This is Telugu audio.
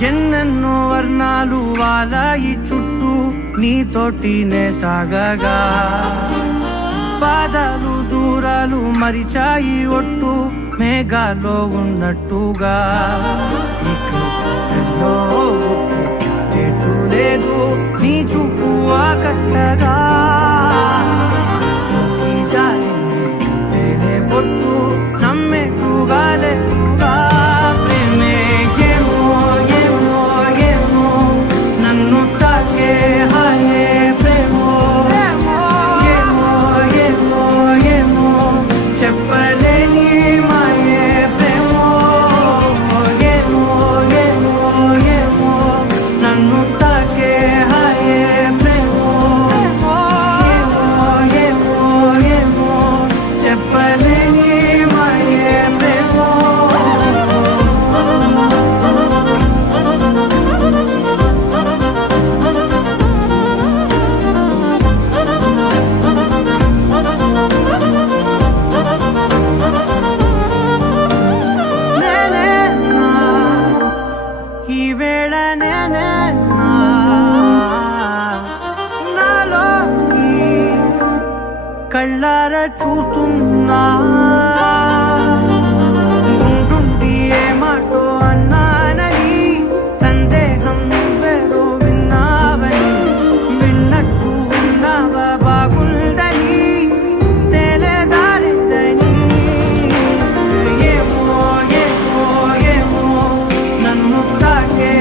ఎన్నెన్నో వర్ణాలు వాలాయి చుట్టూ నీతోటినే సాగగా పాదాలు దూరాలు మరిచాయి ఒట్టు మేఘాలో ఉన్నట్టుగా లేదు నీ చూపు ఆకట్టగా పొట్టు నమ్మేట్టుగా లేదుగా ప్రేమే ఏమో ఏమో ఏమో నన్ను తాకే హాయే ప్రేమో ఏమో ఏమో ఏమో చెప్పలేని మాయే ప్రేమో ఏమో ఏమో ఏమో నన్ను తాకే హాయే ప్రేమో ఏమో ఏమో ఏమో చెప్పలేని మాయే ప్రేమో ఈ వేళ నాలోకి కళ్ళారా చూస్తున్నా ఉంటుండి ఏ మాటో అన్నానని సందేహం నువ్వేదో విన్నావని విన్నట్టు ఉన్నావా బాగుందని తేలేదారిదని ఏమో ఏమో ఏమో నన్ను తాకే